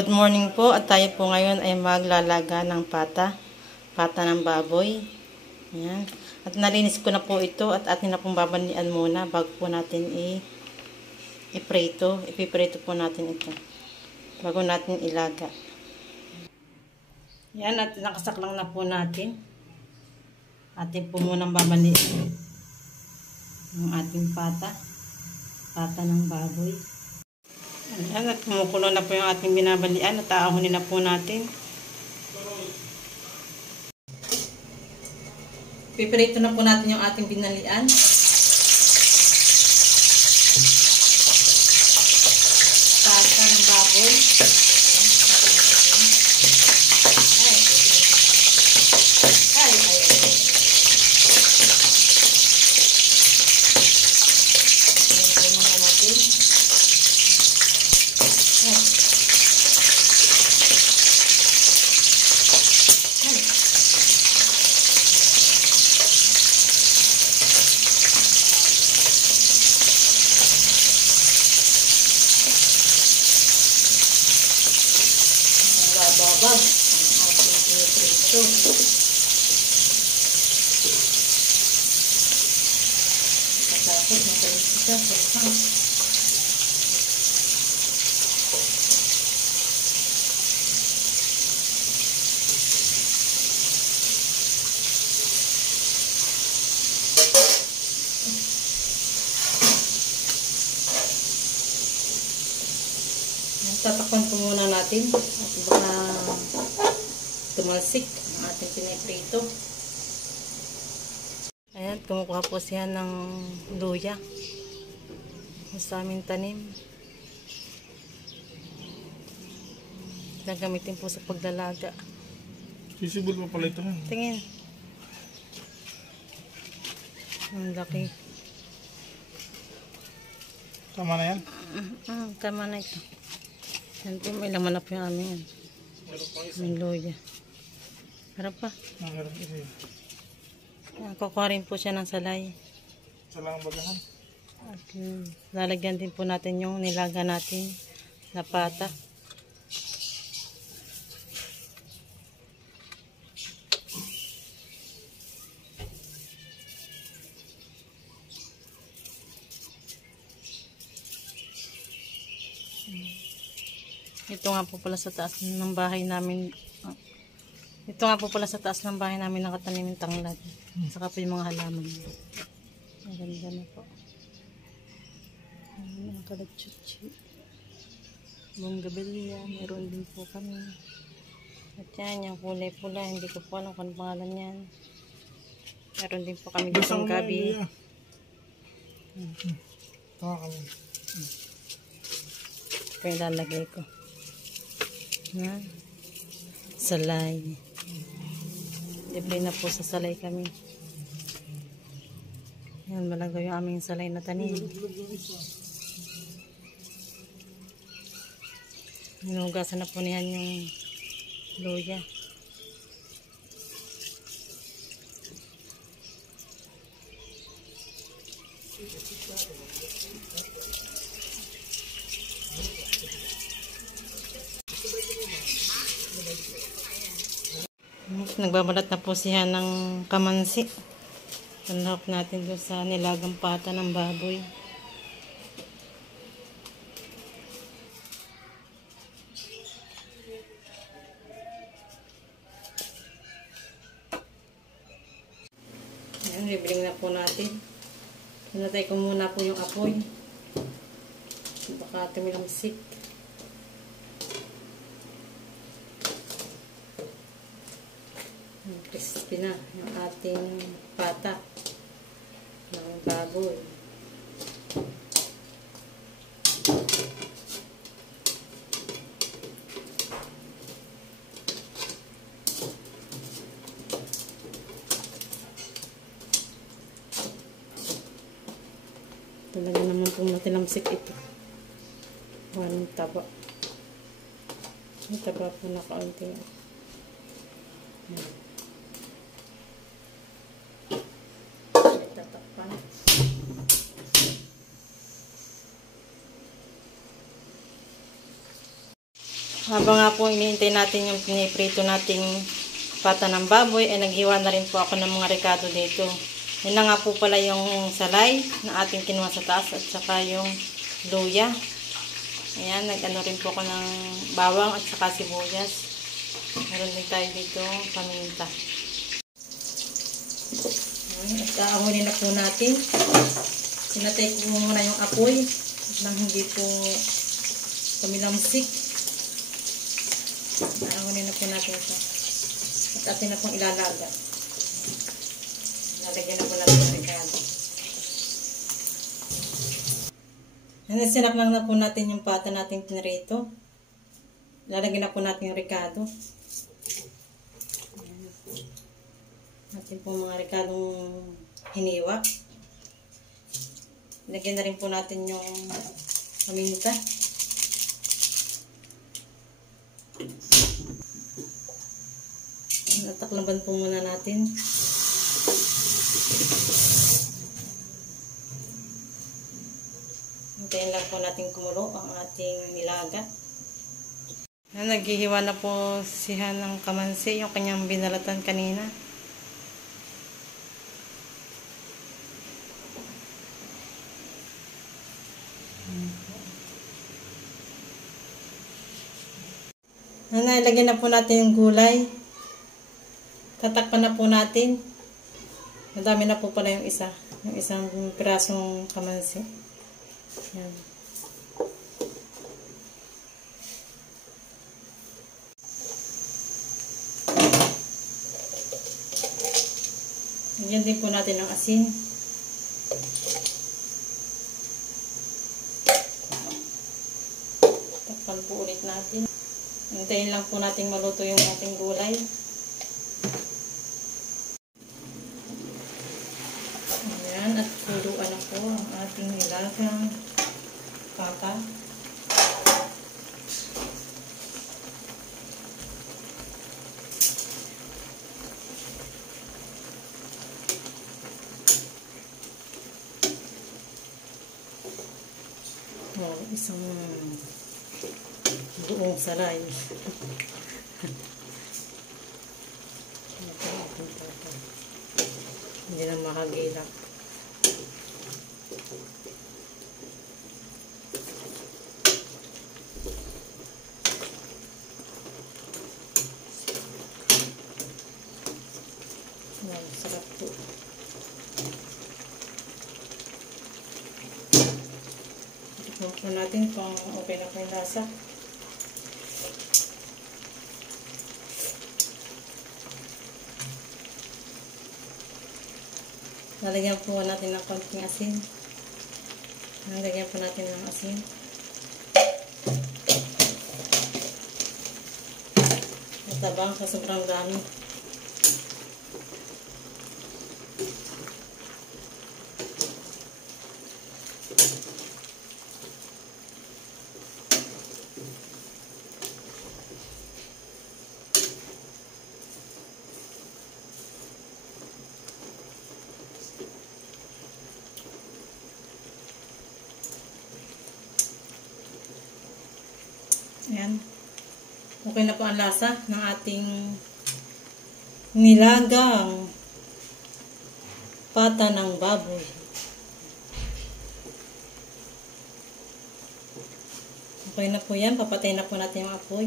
Good morning po at tayo po ngayon ay maglalaga ng pata ng baboy. Ayan. At nalinis ko na po ito at atin na pong babalian muna bago po natin iprito. Ipiprito po natin ito bago natin ilaga. Ayan, at nakasaklang na po natin. Atin po munang babalian ang ating pata ng baboy. Ayan, at kumukulo na po yung ating binabalian at aahunin na po natin. Piprito na po natin yung ating binalian. Pata ng baboy. Babag ang ating piniprito. Katapos matalis ito sa tatakpan po muna natin at baka tumalsik ang ating piniprito. Ayan, kumukuha po siya ng luya sa aming tanim. Gagamitin po sa paglalaga. Sisibol mo pala ito. Tingin. Ang laki. Tama na yan? Tama na ito. Yan po, may laman na po yung aming yan. May luya. Harap pa. Harap isa yun. Kukuha rin po siya ng salay. Salang bagahan. At lalagyan din po natin yung nilaga natin na pata. Ito nga po pala sa taas ng bahay namin. Ito nga po pala sa taas ng bahay namin nakatanim ng tanglad. Saka po yung mga halaman. Maganda na po. Mga kalagtsutsi. Bonggabelia. Meron din po kami. At yan, yung kulay pula. Hindi ko po alam kung pangalan yan. Meron din po kami ditong gabi. Tawa kami. Ito yung lalagay ko. Yan. Salay. Libre na po sa salay kami. Yan, malagaw yung aming salay na tanim. Hinugasan na po niyan yung luya. Nagbabalat na po siya ng kamansi. Panlahok natin doon sa nilagang pata ng baboy. Ayan, bibiling na po natin. Pinatay ko muna po yung apoy. Baka tumilamsik. Crispy na yung ating pata ng baboy. Talaga naman pong matilamsik ito. Walang taba. Yung taba po na kaunti. Habang nga po iniintay natin yung piniprito nating pata ng baboy, ay naghiwa na rin po ako ng mga rekado dito. Yan na nga po pala yung salay na ating kinuha sa taas at saka yung luya. Ayan, nag-ano rin po ako ng bawang at saka sibuyas. Meron din tayo dito paminta. At aahunin na po natin. Sinatay ko muna yung apoy nang hindi po kumilamsik. Aahunin na po natin ito. At atin na pong ilalaga. Lalagyan na po natin yung rekado. Sinaklang na po natin yung pata nating pinrito. Lalagyan na po natin yung rekado. Natin po mga rekadong hiniwa. Lagyan na rin po natin yung paminta. Taklaban po muna natin. Hintayin lang po natin kumulo ang ating nilaga. Naghihiwa na po siya ng kamansi, yung kanyang binalatan kanina. Nalagyan na po natin yung gulay. Tatakpan na po natin. Madami na po pala yung isa. Yung isang pirasong kamansi. Yan. Lagyan din po natin ng asin. Takpan po ulit natin. Hintayin lang po natin maluto yung ating gulay. Ayan, at kuluan na po ang ating nilagang pata. Oh, isang buong salay. Hindi na makagilak. Wow, sarap po. Tignan po natin kung okay na po yung lasa. Lalagyan po natin ng konting asin. Lalagyan po natin ng asin. Matabang sa sobrang dami. Ayan. Okay na po ang lasa ng ating nilagang pata ng baboy. Okay na po yan. Papatay na po natin yung apoy.